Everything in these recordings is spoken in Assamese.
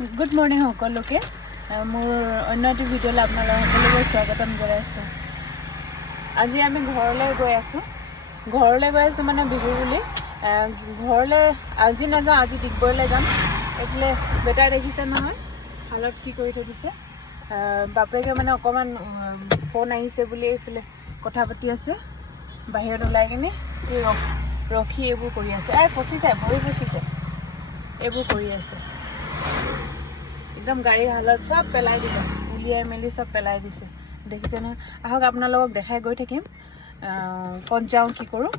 गुड मर्निंग সকলোকে মোৰ অন্য এটা ভিডিঅ'লৈ আপোনালোক সকলোকে স্বাগতম জনাইছোঁ। আজি আমি ঘৰলৈ গৈ আছোঁ মানে বিহু বুলি ঘৰলৈ আজি নাযাওঁ, আজি ডিগবৈলৈ যাম। এইফালে বেটাই দেখিছে নহয় হালত কি কৰি থৈ দিছে। বাপেকে মানে অকণমান ফোন আহিছে বুলি এইফালে কথা পাতি আছে, বাহিৰত ওলাই কিনে ৰখি এইবোৰ কৰি আছে। ফচিছে, ভৰি ফচিছে, এইবোৰ কৰি আছে। একদম গাড়ী হালত সব পেলাই দিলে, উলিয়াই মেলি সব পেলাই দিছে। দেখিছে নহয়, আহক আপোনালোকক দেখাই গৈ থাকিম ক'ত যাওঁ কি কৰোঁ।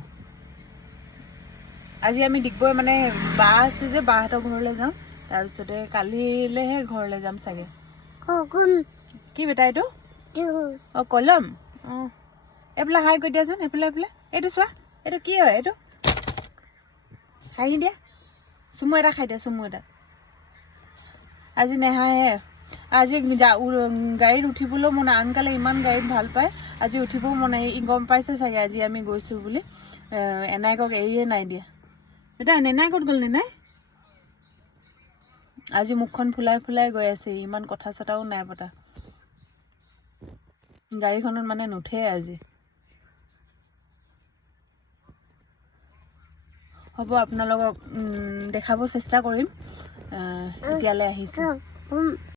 আজি আমি ডিগবৈ মানে বা আছে যে বাহঁতৰ ঘৰলৈ যাওঁ, তাৰপিছতে কালিলৈহে ঘৰলৈ যাম চাগে। কি বেটা এইটো? অঁ কলম। অঁ এইফালে হাই কৰি দিয়াচোন, এইফালে এইটো চোৱা, এইটো কি হয়? এইটো হাঁহি দিয়া, চুমু এটা খাই দিয়া, চুমু এটা। আজি নেহাহে, আজি গাড়ীত উঠিবলৈও মন নাই। আনকালে ইমান গাড়ীত ভাল পায়, আজি উঠিবও মন নাই। গম পাইছে চাগে আজি আমি গৈছোঁ বুলি। এনাইকক এৰিয়ে নাই দিয়া। এতিয়া নেনাই ক'ত গ'ল? নেনাই আজি মুখখন ফুলাই ফুলাই গৈ আছে, ইমান কথা চথাও নাই পতা। গাড়ীখনত মানে নুঠে আজি। হ'ব আপোনালোকক দেখাব চেষ্টা কৰিম। এতিয়ালৈ আহিছোঁ।